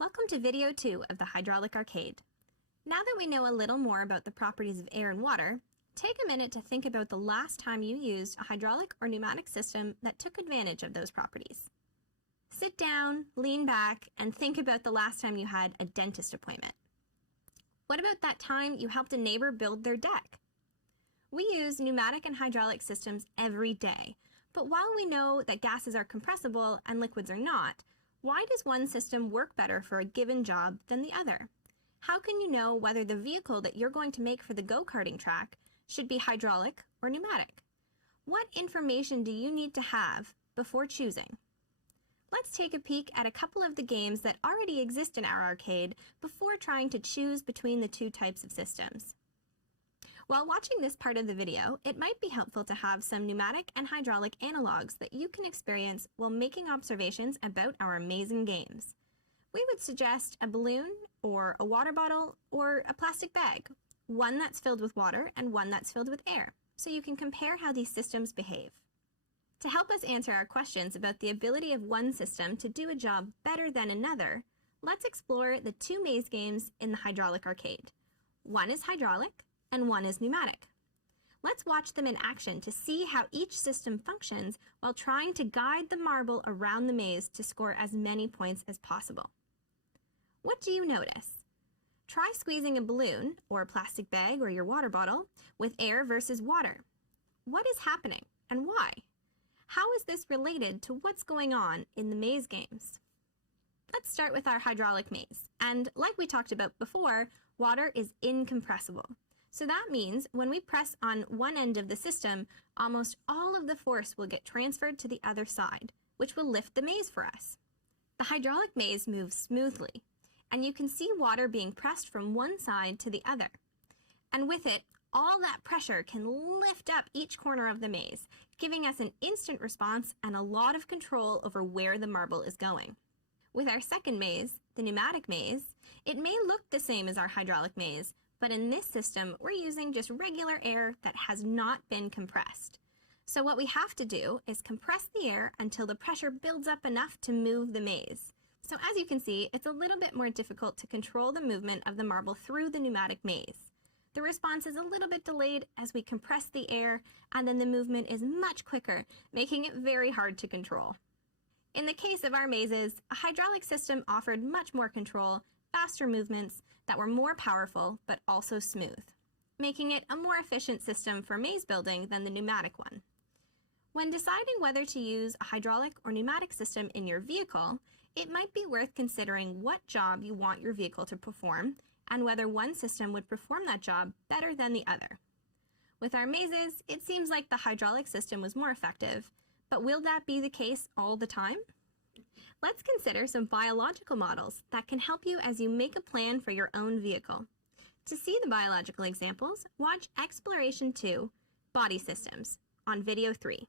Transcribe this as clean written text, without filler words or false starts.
Welcome to video 2 of the Hydraulic Arcade. Now that we know a little more about the properties of air and water, take a minute to think about the last time you used a hydraulic or pneumatic system that took advantage of those properties. Sit down, lean back, and think about the last time you had a dentist appointment. What about that time you helped a neighbor build their deck? We use pneumatic and hydraulic systems every day, but while we know that gases are compressible and liquids are not, why does one system work better for a given job than the other? How can you know whether the vehicle that you're going to make for the go-karting track should be hydraulic or pneumatic? What information do you need to have before choosing? Let's take a peek at a couple of the games that already exist in our arcade before trying to choose between the two types of systems. While watching this part of the video, it might be helpful to have some pneumatic and hydraulic analogs that you can experience while making observations about our amazing games. We would suggest a balloon or a water bottle or a plastic bag, one that's filled with water and one that's filled with air, so you can compare how these systems behave. To help us answer our questions about the ability of one system to do a job better than another, let's explore the two maze games in the Hydraulic Arcade. One is hydraulic and one is pneumatic. Let's watch them in action to see how each system functions while trying to guide the marble around the maze to score as many points as possible. What do you notice? Try squeezing a balloon, or a plastic bag or your water bottle, with air versus water. What is happening and why? How is this related to what's going on in the maze games? Let's start with our hydraulic maze, and like we talked about before, water is incompressible. So that means when we press on one end of the system, almost all of the force will get transferred to the other side, which will lift the maze for us. The hydraulic maze moves smoothly, and you can see water being pressed from one side to the other. And with it, all that pressure can lift up each corner of the maze, giving us an instant response and a lot of control over where the marble is going. With our second maze, the pneumatic maze, it may look the same as our hydraulic maze, but in this system, we're using just regular air that has not been compressed. So what we have to do is compress the air until the pressure builds up enough to move the maze. So as you can see, it's a little bit more difficult to control the movement of the marble through the pneumatic maze. The response is a little bit delayed as we compress the air, and then the movement is much quicker, making it very hard to control. In the case of our mazes, a hydraulic system offered much more control, faster movements that were more powerful but also smooth, making it a more efficient system for maze building than the pneumatic one. When deciding whether to use a hydraulic or pneumatic system in your vehicle, it might be worth considering what job you want your vehicle to perform and whether one system would perform that job better than the other. With our mazes, it seems like the hydraulic system was more effective, but will that be the case all the time? Let's consider some biological models that can help you as you make a plan for your own vehicle. To see the biological examples, watch Exploration 2, Body Systems, on video 3.